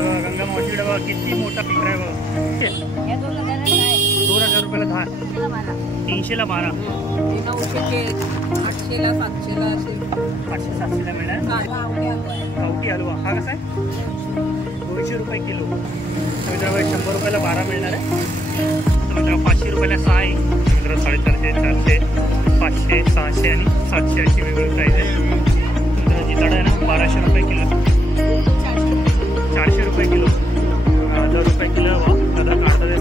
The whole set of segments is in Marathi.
गंगा मावशी डबा किती मोठा पिकर आहे बघा. 2000 रुपयाला 10, 300ला 12, 900चे 800ला 700ला असे 800 700ला मिळणार. गावठी हलवा हा कसा आहे 200 रुपये किलो. तर मित्रांनो 100 रुपयाला 12 मिळणार आहे. तर मित्रांनो 500 रुपयाला 6 आहे. मित्रांनो 450, 400, 500, 600 आणि 700 अशी वेगवेगळी प्राईस आहे. मित्रांनो जिताडा आहे ना 1200 रुपये किलो, 400 रुपये किलो, 1000 रुपये किलो. दादा काढतात आहे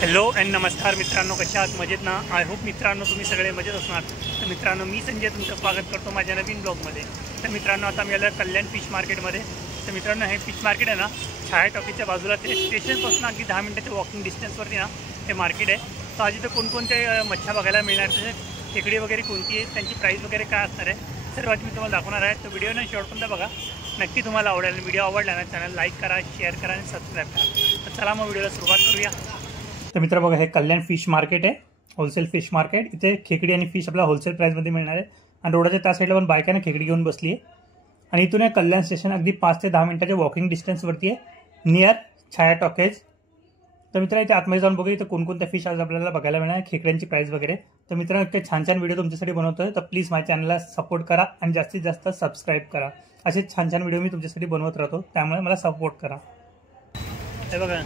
हॅलो अँड नमस्कार मित्रांनो, कशा आहात? मजेत ना? आय होप मित्रांनो तुम्ही सगळे मजेत असणार. तर मित्रांनो मी संजय तुमचं स्वागत करतो माझ्या नवीन ब्लॉगमध्ये. तर मित्रांनो आता मी आलो कल्याण फिश मार्केटमध्ये. तर मित्रांनो हे फिश मार्केट आहे ना छाया टॉकीच्या बाजूला, ते स्टेशनपासून अगदी 10 मिनिटाच्या वॉकिंग डिस्टन्सवरती ना हे मार्केट आहे. तर आज इथं कोणकोणत्या मच्छ्या बघायला मिळणार, तसे खेकडी वगैरे कोणती आहे, त्यांची प्राईस वगैरे काय असणार आहे सर्व आज मी तुम्हाला दाखवणार आहे. तर व्हिडिओ ना शेवटपर्यंत बघा, नक्की तुम्हाला आवडेल. व्हिडिओ आवडला ना चॅनल लाईक करा, शेअर करा आणि सबस्क्राईब करा. तर चला मग व्हिडिओला सुरुवात करूया. तर मित्र बघा हे कल्याण फिश मार्केट आहे, होलसेल फिश मार्केट. इथे खेकडी आणि फिश आपल्याला होलसेल प्राईसमध्ये मिळणार आहे. आणि रोडाच्या त्या साईडला पण बायकाने खेकडी घेऊन बसली आहे. आणि इथून आहे कल्याण स्टेशन अगदी 5 ते 10 मिनिटाच्या वॉकिंग डिस्टन्सवरती आहे, नियर छाया टॉकेज. तर मित्र इथे आतमध्ये जाऊन बघू इथं कोणकोणत्या फिश आज आपल्याला बघायला मिळणार, खेकड्यांची प्राईस वगैरे. तर मित्रांनो इतके छान छान व्हिडिओ तुमच्यासाठी बनवतोय, तर प्लीज माझ्या चॅनलला सपोर्ट करा आणि जास्तीत जास्त सबस्क्राईब करा. असे छान छान व्हिडिओ मी तुमच्यासाठी बनवत राहतो, त्यामुळे मला सपोर्ट करा. हे बघा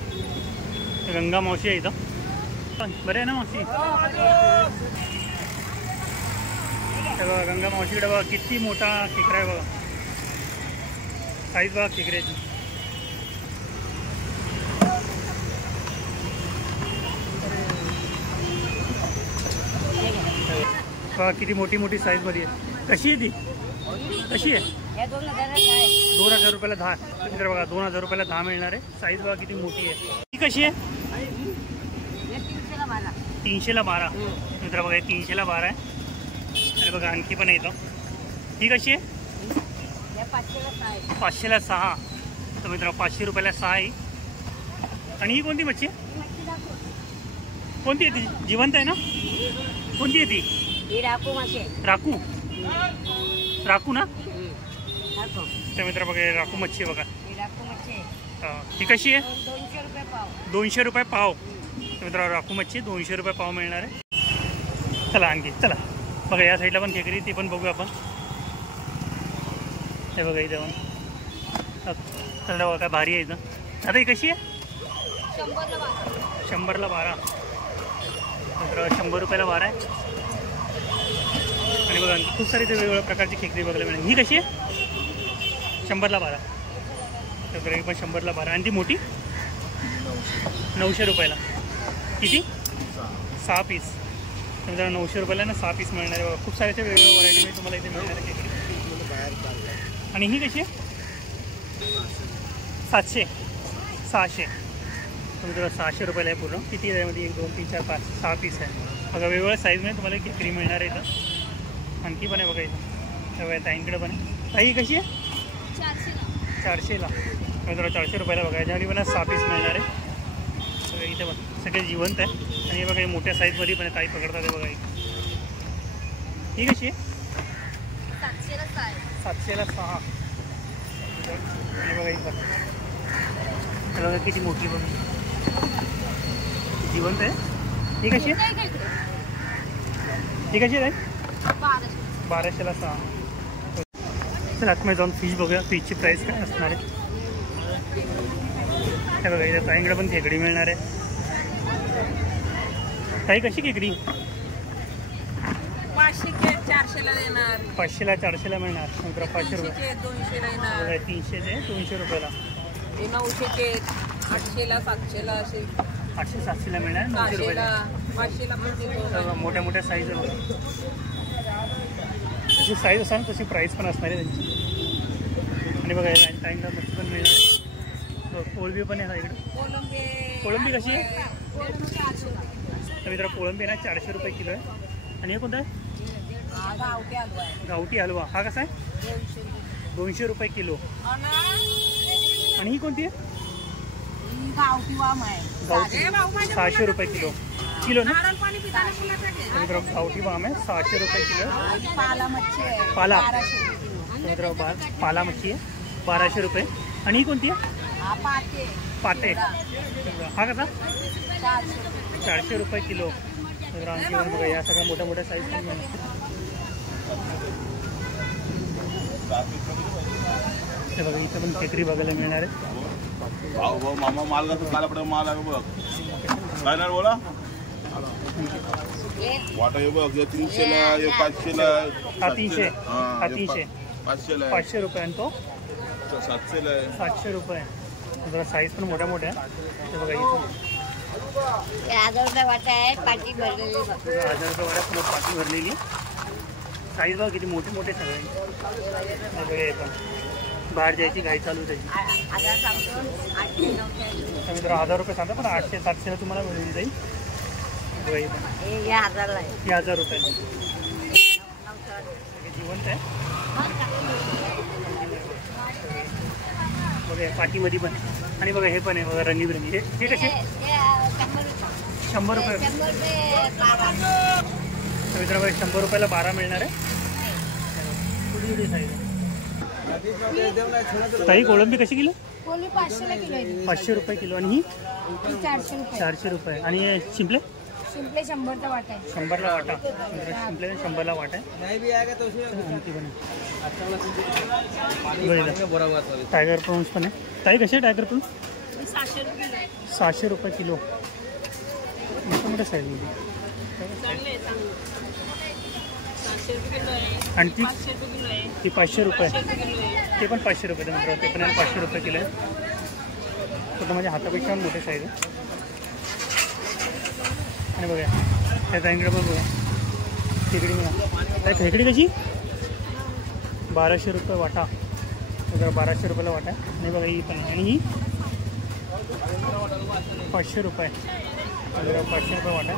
गंगा मावशी आहे इथं. बरे आहे ना मावशी? हे बघा गंगा मावशीकडे बघा किती मोठा खेकडा आहे बघा, साईज बघा खेकड्याची. बघा किती मोठी मोठी साईज मध्ये आहे. कशी आहे ती? कशी आहे? 2000 रुपयाला 10. मित्र बघा 2000 रुपयाला 10 मिळणार आहे. साईज बघा किती मोठी आहे. ती कशी आहे? 300ला 12. मित्र बघा 300ला 12 आहे. आणि बघा आणखी पण येतं. ही कशी आहे? 500ला 6. तर मित्र 500 रुपयाला 6 आहे. आणि ही कोणती मच्छी आहे? कोणती आहे ती? जिवंत आहे ना? कोणती आहे ती? राकू मासे. राकू राकू ना? तर मित्र बघा राकू मच्छी बघा. ही कशी आहे? 200 रुपये पाव. 200 रुपये पाव. मित्र राकू मच्छी 200 रुपये पाव मिळणार आहे. चला आणखी चला बघा या साईडला पण खेकडी, ती पण बघूया आपण. हे बघा इथं पण चला बघा काय भारी आहे इथं. आता ही कशी आहे? 100ला 12. मित्र 100 रुपयाला 12 आहे. आणि बघा खूप सारी ते वेगवेगळ्या प्रकारची खेकडी बघायला मिळेल. ही कशी आहे? 100ला 12. तर ही पण 100ला 12. आणि ती मोठी 900 रुपयाला. किती? 6 पीस. तर 900 रुपयाला ना 6 पीस मिळणार आहे बघा. खूप साऱ्याच्या वेगवेगळ्या व्हरायटी तुम्हाला इथे मिळणार आहे खेकडी. आणि ही कशी आहे? 700, 600. तर 600 रुपयाला आहे पूर्ण. किती आहे त्यामध्ये? 1 2 3 4 5 6 पीस आहे बघा. वेगवेगळ्या साईजमध्ये तुम्हाला खेकडी मिळणार आहे इथं. आणखी पण आहे बघा इथं. तेव्हा ताईंकडे पण आहे. ताई कशी आहे? 400ला. जरा 400 रुपयाला बघा. याच्यामध्ये पण 6 पीस मिळणार आहे बघा. इथे पण सगळे जिवंत आहे. आणि बघा मोठ्या साईजमध्ये पण आहे. ताई पकडतात आहे बघा. ही कशी आहे? 700ला 6. आणि बघा इथं बघा किती मोठी बघा जिवंत आहे. ही कशी आहे? ही कशी आहे? 1200ला 6. तर आतमध्ये जाऊन फिश बघूया, फिशची प्राईस काय असणार आहे. हे बघा इथे ताईंकडे पण खेकडी मिळणार आहे. ताई कशी खेकडी? 400ला देणार. 500ला 400ला मिळणार. नंतर 500 रुपये. 200ला येणार. 300चे 200 रुपयाला. 900चे 800ला 700ला असे 800 700ला मिळणार. 900 रुपयाला. 500ला पण देतो. मोठ्या मोठ्या साईज आहे. जशी साईज असेल तशी प्राईस पण असणार आहे त्यांची. आणि बघा टाईमला मच्छी पण मिळणार. कोळंबी पण आहे इकडे. कोळंबी कशी आहे? तर मित्र कोळंबी ना 400 रुपये किलो आहे. आणि हे कोणतं आहे? गावठी हलवा. हा कसा आहे? 200 रुपये किलो. आणि ही कोणती आहे? गावठी वाम आहे. गावठी 600 रुपये किलो. किलो ना. नारळ पाणी पिताना फुलाचं घे. मित्रांनो गावठी बाम आहे 600 रुपये किलो. पाला मच्छी आहे पाला. 1200 रुपये किलो. मित्रांनो पाला मच्छी आहे 1200 रुपये. आणि ही कोणती आहे? हा पाते पाते. हा कसा? 400 400 रुपये किलो. मित्रांनो बघा या सगळ्या मोठ्या मोठ्या साईज पण मिळतात. हे बघा इथं पण खेकडी बघायला मिळणार आहे. भाऊ मामा माल काला पडे माल आहे बघ. काय ना बोला वाटा हे बघ 300 ला, 500 ला. हा 300. हा 300. 500 ला, 500 रुपये. आणि तो 700 ला. 700 रुपये. जरा साईज पण मोठ्या मोठ्या. हे बघा इथं 1000 रुपये वाटा आहे. पाटी भरलेली बघ. 1000 रुपये वाटा पुढे पाठी भरलेली. साईज बघा किती मोठे मोठे सगळे. हे बघा हे पण बाहेर जायची घाई चालू त्याची. 1000 सांगतो 800 900. मित्र 1000 रुपये सांगता पण 800 700 तुम्हाला मिळून जाईल. बघा हे पण हे या 1000 ला आहे. हे 1000 रुपये. जिवंत आहे. बघा पाठीमध्ये पण. आणि बघा हे पण आहे बघा रंगीबिरंगी. हे कसे? 100 रुपये. 100 रुपये 12. मित्र बघा 100 रुपयाला 12 मिळणार आहे. थोडी थोडी साईज आहे. ताई कोळंबी कशी किलो? कोणी 500 ला किलो आहे. 500 रुपये किलो. आणि ही 400 रुपये. 400 रुपये. आणि शिंपले सिंपले 100 चा वाटा आहे. 100ला वाटा. शिंपले 100ला वाटा आहे. आणि ती पण आहे. टायगर प्रॉन्स पण आहे. ताई कसे टायगर प्रॉन्स? 700 रुपये किलो आहे. 600 रुपये किलो. मोठ्या मोठ्या साईजमध्ये. चांगले चांगले. 700 रुपये किलो आहे. आणि ती 500 रुपये किलो आहे. ती 500 रुपये. 500 किलो आहे. ते पण 500 रुपये. मित्र ते पण 500 रुपये किलो आहे. फक्त माझ्या हातापेक्षा पण मोठे साईज आहे. आणि बघा त्या ताईंकडे पण बघा खेकडी बघा. काय खेकडी कशी? 1200 रुपये वाटा. बघा 1200 रुपयाला वाटा. आणि बघा ही पण आहे. आणि ही 500 रुपये. बघा 500 रुपये वाटा.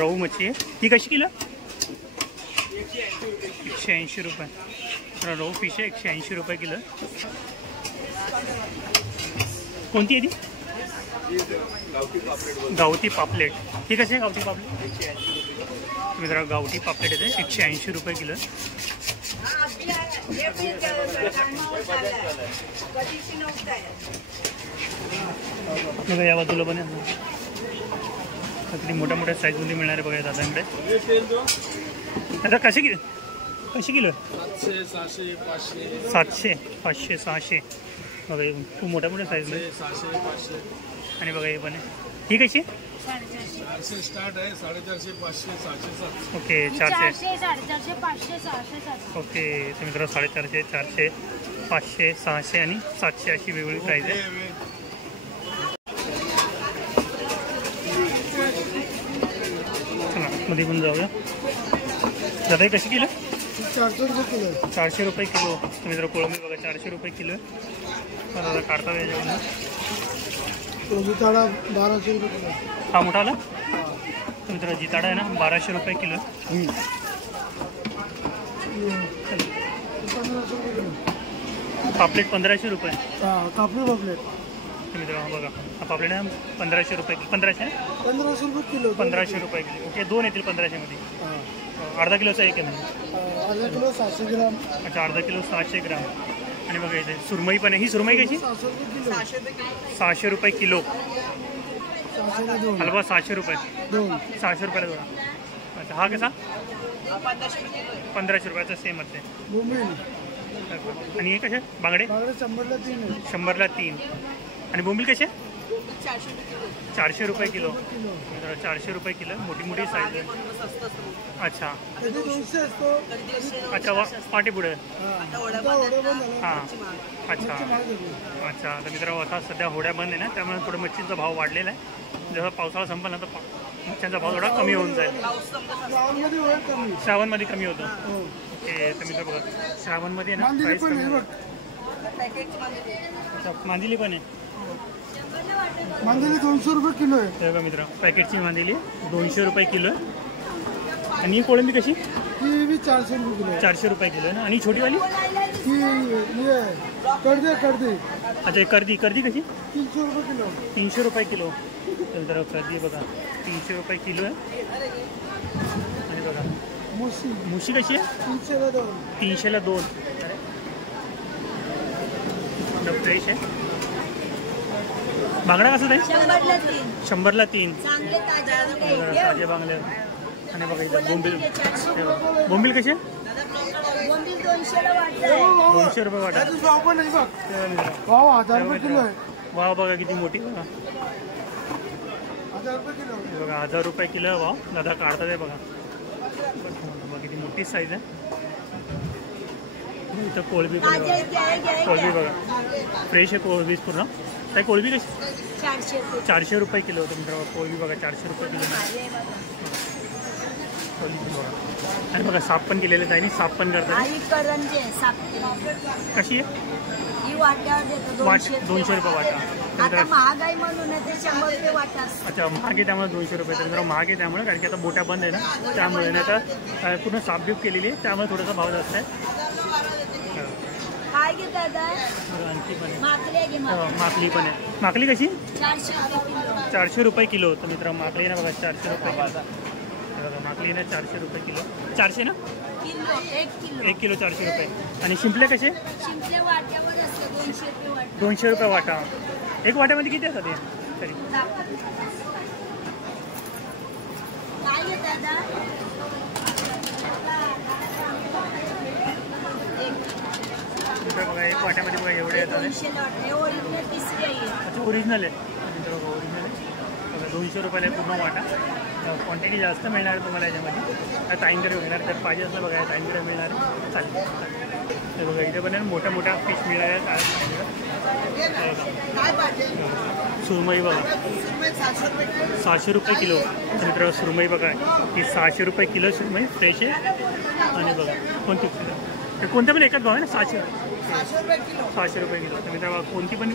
रहू मच्छी आहे. ती कशी किलो? 180 रुपये. रहू फिश आहे 180 रुपये किलो. कोणती आहे ती? गावठी पापलेट. ही कशी आहे गावठी पापलेट? मित्रांनो गावठी पापलेट येते 180 रुपये किलो. बघा या बाजूला पण आहे. किती मोठ्या मोठ्या साईजमध्ये मिळणार आहे बघा दादांकडे. आता कशी किलो? कशी किलो? 700 500 700 500 600. बघा खूप मोठ्या मोठ्या साईजमध्ये. 600 500. आणि बघा हे पण आहे. ही कशी? 400 स्टार्ट आहे. 450 500 600 700. ओके 400. 450 500 600 700. ओके तर मित्र 450 400 500 600 आणि 700 अशी वेगवेगळी प्राईज आहे. चला मध्ये पण जाऊया. दादा कशी किलो? 400 रुपये किलो. 400 रुपये किलो. तर मित्र कोळंबी बघा 400 रुपये किलो आहे. दादा काढता याच्याकडून. जिताडा 1200 रुपये किलो. हा मोठा आला. तर मित्र जिताडा आहे ना 1200 रुपये किलो. 1500 रुपये किलो. पापलेट 1500 रुपये. कापडी पापलेट तर मित्र हा बघा हा पापलेट आहे 1500 रुपये. 1500 1500 रुपये किलो. 1500 रुपये किलो. ओके दोन येतील 1500 मध्ये. अर्धा किलोचा एक आहे म्हणजे. अर्धा किलो 700 ग्राम. अच्छा अर्धा किलो 600 ग्राम. आणि बघा इथे सुरमई पण आहे. ही सुरमई कशी? 700 रुपये किलो. 600 रुपये किलो. 700 ला 2. हलवा 600 रुपये. 600 रुपयाला दोन. अच्छा हा कसा? 1500 रुपयाचा सेम असते. बोंबील आणि हे कसे बांगडे? बांगडे 100 ला 3 आहे. 100ला 3. आणि बोंबील कसे? 400 रुपये किलो. 400 रुपये किलो. मोठी मोठी साईज आहे. अच्छा कधी 200 असतो. अच्छा पाठी पुढे. आता होडा बंद झाला. हां अच्छा अच्छा. तर मित्रांनो आता सध्या होड्या बंद आहे ना त्यामुळे थोडं मच्छींचा भाव वाढलेला आहे. जसं पावसाळा संपला तर मच्छ्यांचा भाव थोडा कमी होऊन जाईल. गावामध्ये होईल कमी. श्रावणमध्ये कमी होतो. हो. ओके तर मित्र बघा श्रावणमध्ये ना मांदिली प्राईस पण कमी आहे होतो. बघ. अच्छा मांदिली पण आहे. मांदिली 200 रुपये किलो आहे. हे बघा मित्र पॅकेटची मांदिली 200 रुपये किलो आहे. आणि ही कोळंबी कशी? ही बी 400 रुपये किलो आहे. 400 रुपये किलो आहे ना. आणि छोटीवाली ती ये कर्दी अच्छा कर्दी कशी 300 रुपये किलो 300 रुपये किलो. तर जरा कर्दी बघा 300 रुपये किलो आहे. आणि बघा मुशी कशी आहे 300ला 2. फ्रेश आहे. बांगडा कसं आहे 100ला 3. ताजे बांगडे. आणि बघा इथं बोंबील कसे 200 रुपये वाटा. 1000 रुपये किलो आहे. वाव बघा किती मोठी बघा. 1000 रुपये किलो बघा 1000 रुपये किलो आहे. वाव दादा काढतात आहे बघा. किती मोठी साईज आहे. इथं कोळंबी पण कोळंबी बघा फ्रेश आहे. कोळंबी पूर्ण काय कोळंबी कशी 400 रुपये किलो. तुमचं कोळंबी बघा 400 रुपये किलो कोळंबी बघा. आणि बघा साफ पण केलेले आहे. साफ पण करतात. कशी आहे 200 रुपये वाटा. महागाई म्हणून 100 रुपये वाटा. अच्छा महाग आहे त्यामुळे 200 रुपये. तर जरा महाग आहे त्यामुळे कारण की आता बोट्या बंद आहे ना त्यामुळे नाही तर पूर्ण साफबीफ केलेली आहे त्यामुळे थोडासा भाव जास्त आहे. काय घेत दादा आणखी पण माकली पण आहे. माकली कशी 400 रुपये 400 रुपये किलो. किलो. तर मित्र माकली ना बघा 400 रुपये किलो. बघा माकली ना 400 रुपये किलो. 400 ना 1 किलो 400 रुपये. आणि शिंपले कसे शिंपले वाट्यावर असते 200 रुपये वाटा. 200 रुपये वाटा. एक वाट्यामध्ये किती असतात ते तरी काय घेत दादा बघा. एक वाट्यामध्ये बघा एवढे येतात. 200 ओरिजिनल तिसरी आहे. अच्छा ओरिजिनल आहे. बघा ओरिजिनल आहे. बघा 200 रुपयाला आहे पूर्ण वाटा. क्वांटिटी जास्त मिळणार आहे तुम्हाला याच्यामध्ये. टाईमकडे मिळणार जर पाहिजे असलं बघा टाईमकडे मिळणार आहे. चालेल ते बघा इथे पण मोठ्या मोठ्या फिश मिळणार आहेत. सुरमई बघा 600 रुपये किलो. मित्र सुरमई बघा ही 600 रुपये किलो सुरमई फ्रेश आहे. आणि बघा कोणती किलो कोणत्या पण एकाच भाव आहे ना 600 रुपये किलो. तर मित्र कोणती पण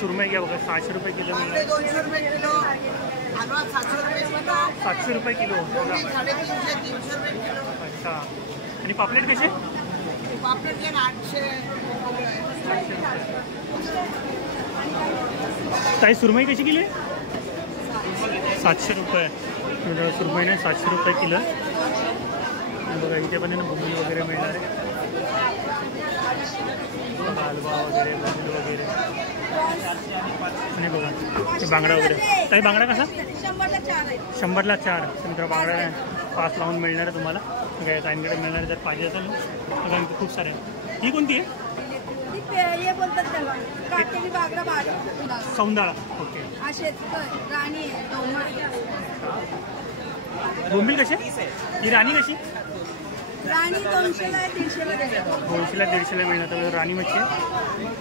सुरमई घ्या बघा 600 रुपये किलो मिळणार. 700 रुपये किलो. अच्छा आणि पापलेट कसे ताई सुरमई कशी किलो आहे 700 रुपये. सुरमई नाही 700 रुपये किलो. बघा इथे पण बोंबील वगैरे मिळणार आहे. हलवा वगैरे बोंबील वगैरे. आणि बघा ते बांगडा वगैरे. ताई बांगडा कसा 100ला 4. मित्र बांगडा 5 लावून मिळणार आहे तुम्हाला. काय टाईमकडे मिळणार जर पाहिजे असेल बघा खूप सारे. ही कोणती आहे हे बोलतात त्याला काटेरी बागडा सौंदाळा. ओके असे राणी बोंबील कसे ही राणी कशी राणी 200ला 150ला 200ला 150ला मिळणार. तर राणी मच्छी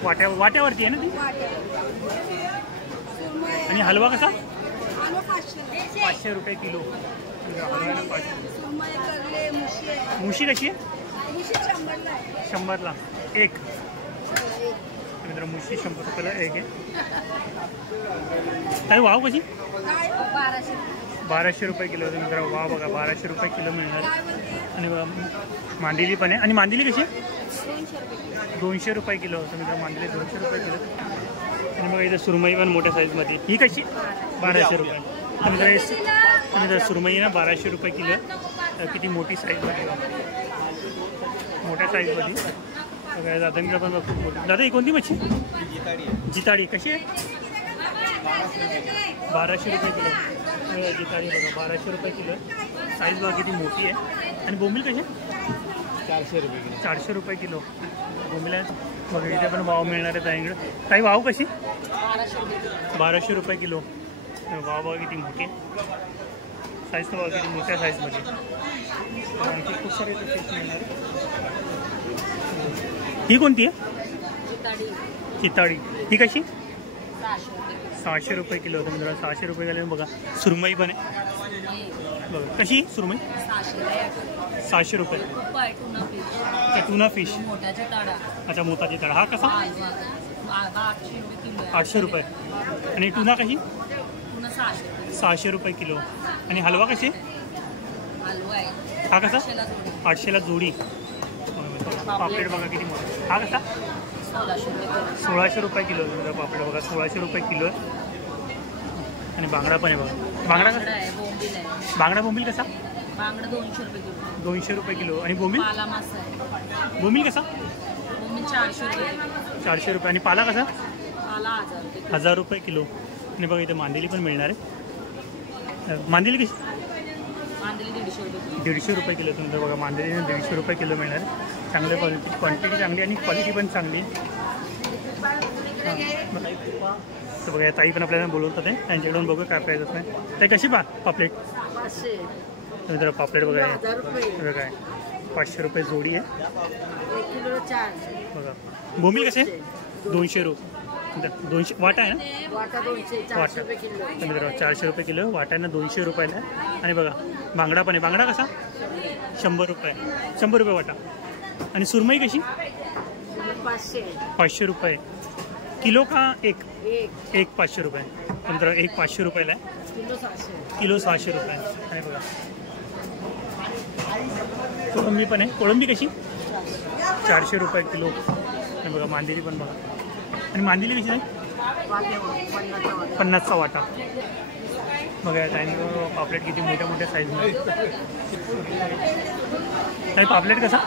वाट्यावरती आहे ना ती. आणि हलवा कसा 500 रुपये किलो. हलव्याला 500. मुशी कशी आहे 100ला 1. मित्र मुशी 100 रुपयाला 1 आहे. काय वाव कशी 1200 रुपये किलो. मित्र वाव बघा 1200 रुपये किलो मिळणार. आणि बघा मांदेली पण आहे. आणि मांदेली कशी 200 रुपये किलो. तर मित्र मांदेली 200 रुपये किलो. आणि बघा इथं सुरमई पण मोठ्या साईजमध्ये. ही कशी 1200 रुपये. तर मित्र सुरमई ना 1200 रुपये किलो. किती मोठी साईजमध्ये मोठ्या साईजमध्ये. बघा दादांकडे पण खूप मोठी. दादा ही कोणती मच्छी जिताडी कशी आहे 1200 रुपये किलो. जिताडी बघा 1200 रुपये किलो. साईज बघा किती मोठी आहे. आणि बोंबील कशी 400 रुपये किलो. 400 रुपये किलो बोंबील आहे. बघा इथे पण वाव मिळणार आहे ताईंकडे. ताई वाव कशी 1200 रुपये किलो. वाव बघा किती मोठी आहे. साईज तर बघा किती मोठ्या साईजमध्ये. आणखी खूप सारे फिश मिळणार. ही कोणती आहे चिताडी. ही कशी 600 रुपये किलो. तर मित्रांनो 600 रुपये झाले. बघा सुरमई पण आहे बघा कशी सुरमई 600 रुपये. टुना फिश अच्छा मोताची तळा. हा कसा 800 रुपये. आणि टुना कशी 600 रुपये किलो. आणि हलवा कशी हा कसा 800ला जोडी. पापलेट बघा किती मोठा. हा कसा? 1600 रुपये किलो आहे पापलेट बघा. 1600 रुपये किलो आहे. आणि बांगडा पण आहे बघा. बांगडा कसा? बांगडा बोंबील कसा? बांगडा 200 रुपये किलो. 200 रुपये किलो. आणि बोंबील? पाला मासा आहे. बोंबील कसा? बोंबील 400 रुपये. 400 रुपये. आणि पाला कसा? पाला 1000 रुपये. 1000 रुपये किलो. आणि बघा इथे मांदेली पण मिळणार आहे. मांदेली कशी? मांदेली 150 रुपये. 150 रुपये किलो. तुमचं बघा मांदेली 150 रुपये किलो मिळणार आहे. चांगल्या क्वालिटी, क्वांटिटी चांगली आणि क्वालिटी पण चांगली. तर बघा या ताई पण आपल्याला बोलवतात आहे. त्यांच्याकडून बघू काय प्राईस असते. ताई कशी पापलेट? 500. तुम्ही जरा पापलेट बघा आहे. 1000 रुपये. बघा काय 500 रुपये जोडी आहे 1 किलो 4. बघा. बोंबील कसे? 200 रुपये. 200 वाटा आहे ना? वाटा 200. 400 रुपये किलो. तुम्ही जरा 400 रुपये किलो. वाटा आहे ना 200 रुपयाला आहे. आणि बघा बांगडा पण आहे. बांगडा कसा? 100 रुपये. 100 रुपये वाटा. आणि सुरमई कशी? 500. 500 रुपये किलो का एक? एक. एक 500 रुपये. नंतर एक 500 रुपयाला आहे. किलो 600. किलो 600 रुपये. आणि बघा कोळंबी पण आहे. कोळंबी कशी? 400 रुपये किलो. आणि बघा मांदेली पण बघा. आणि मांदेली कशी आहे? 50चा वाटा. बघा या टाईम पापलेट किती मोठ्या मोठ्या साईजमध्ये. ताई पापलेट कसा?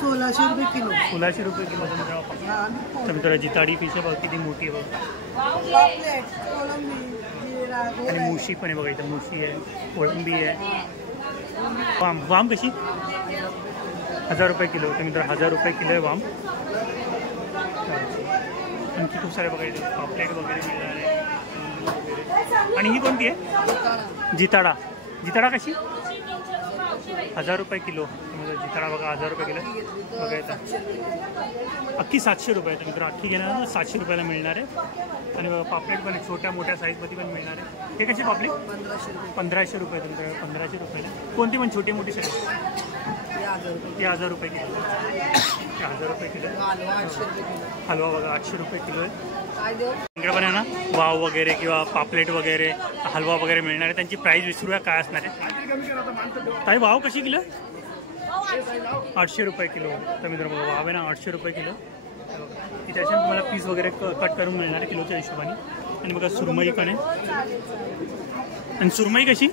1600 रुपये किलो. 1600 रुपये किलो. तर मित्रांनो जिताडी फिश आहे बघा किती मोठी आहे बघा. पापलेट, कोळंबी, जिरा, आणि मुशी पण आहे बघा. इथं मुशी आहे, कोळंबी आहे. वाम. वाम कशी? 1000 रुपये किलो. तर मित्रांनो 1000 रुपये किलो आहे वाम. आणखी खूप सारे बघा इथे पापलेट वगैरे मिळणार आहे. आणि ही कोणती आहे? जिताडा. जिताडा कशी? 1000 रुपये किलो. जिताडा बघा 1000 रुपये किलो बघा येतं. अख्खी 700 रुपये. तर मित्र अख्खी घेणार 700 रुपयाला मिळणार आहे. आणि बघा पापलेट पण छोट्या मोठ्या साईजमध्ये पण मिळणार आहे. हे कशी पापलेट? 1500 रुपये. तुमचं 1500 रुपयाला. कोणती पण छोटी मोठी साईज? ती 1000 रुपये किलो. 1000 रुपये किलो. हलवा बघा 800 रुपये किलो आहे. इकडे पण आहे ना वाव वगैरे किंवा पापलेट वगैरे हलवा वगैरे मिळणार आहे. त्यांची प्राईस विसरूया काय असणार आहे. ताई वाव कशी किलो? 800 रुपये किलो. तर मित्रांनो वाव आहे ना 800 रुपये किलो. इथे अशा तुम्हाला पीस वगैरे कट करून मिळणार आहे किलोच्या हिशोबाने. आणि बघा सुरमई पण आहे. आणि सुरमई कशी?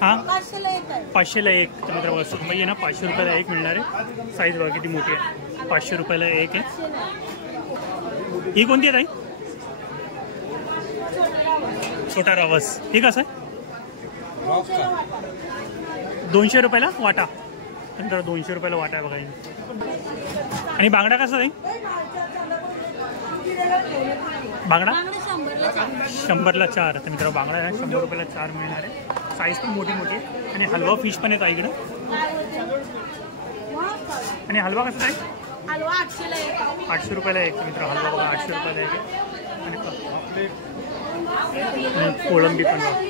हां 500ला एक. तर मित्रांनो बघा सुरमई आहे ना 500 रुपयाला एक मिळणार आहे. साईज बघा किती मोठी आहे. 500 रुपयाला एक आहे. ही कोणती आहे ताई? छोटा रवस. ही कसं आहे? 200 रुपयाला वाटा. नंतर 200 रुपयाला वाटा आहे बघा. आणि बांगडा कसा आहे? बांगडा 100ला 4. तर मित्रांनो बांगडा आहे 100 रुपयाला 4 मिळणार आहे. साईज पण मोठी मोठी आहे. आणि हलवा फिश पण आहे इकडं. आणि हलवा कसा आहे? हलवा 800ला एक. 800 रुपयाला एक. मित्र हलवा बघा 800 रुपयाला एक आहे. आणि कोळंबी पण बघा.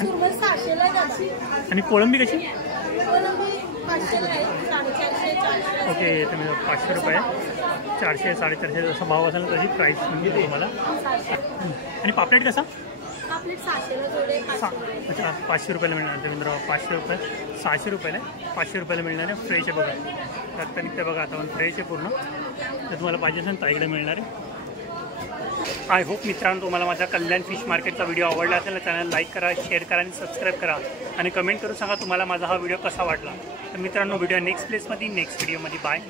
सुरमई 600ला आहे. आणि कोळंबी कशी? कोळंबी 500ला आहे. 450, 400. ओके. तर मी 500 रुपये 400, 450 जसा भाव असेल तशी प्राईस म्हणजे तुम्हाला. आणि पापलेट कसा? पापलेट 600ला जोडे. अच्छा 500 रुपयाला मिळणार. रवींद्र 500 रुपये 600 रुपयाला 500 रुपयाला मिळणार आहे. फ्रेश आहे बघा. रत्ता निघते बघा आता पण फ्रेश आहे पूर्ण. तर तुम्हाला पाहिजे असेल ताईकडे मिळणार आहे. आय होप मित्रांनो तुम्हाला माझा कल्याण फिश मार्केटचा व्हिडिओ आवडला असेल तर चॅनल लाईक करा, शेअर करा आणि सबस्क्राईब करा. आणि कमेंट करून सांगा तुम्हाला माझा हा व्हिडिओ कसा वाटला. तर मित्रांनो व्हिडिओ नेक्स्ट प्लेसमध्ये नेक्स्ट व्हिडिओमध्ये बाय.